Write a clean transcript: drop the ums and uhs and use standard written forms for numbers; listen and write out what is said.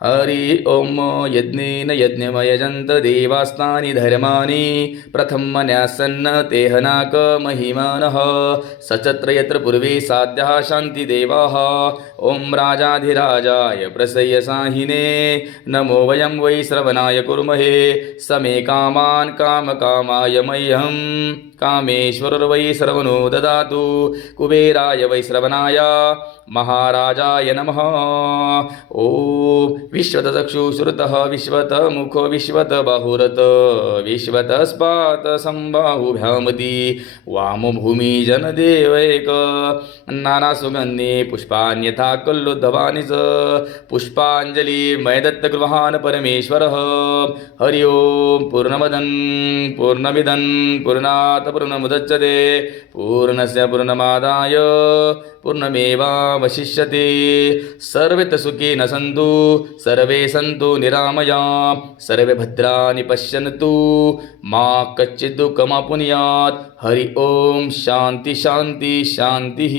हरि ओम यज्ञेन यज्ञमयजन्त देवास्तानि धर्माणि प्रथमन्यासन्न तेहनाक महिमानः सचत्र यत्र पूर्वे साध्याः शान्तिदेवाः ओम राजाधिराजाय प्रसह्य साहिने नमो वयं वै श्रवणाय कुर्महे समे कामान् कामकामाय मह्यं कामेश्वरर्वै श्रवणो ददातु कुबेराय वै श्रवणाय महाराजाय नमः। ओम विश्वतचक्षुश्रुतः विश्वतमुखो विश्वतबाहुरथ विश्वतस्पात संबाहुभ्यामति वामभूमि जनदेवैक नानासुगन्धे पुष्पान्यथा कल्लुद्धवानि च पुष्पाञ्जलि मय दत्तगृहान् परमेश्वरः। हरि ओम पूर्णमदं पूर्णमिदं पूर्णात् पूर्णमुदच्यते पूर्णस्य पूर्णमादाय पूर्णमेवावशिष्यते। सर्वे सुखिनः सन्तु सर्वे सन्तु निरामयाः सर्वे भद्राणि पश्यन्तु मा कच्चित् दुःखमाप्नुयात्। हरि ओम शान्ति शान्ति शान्तिः।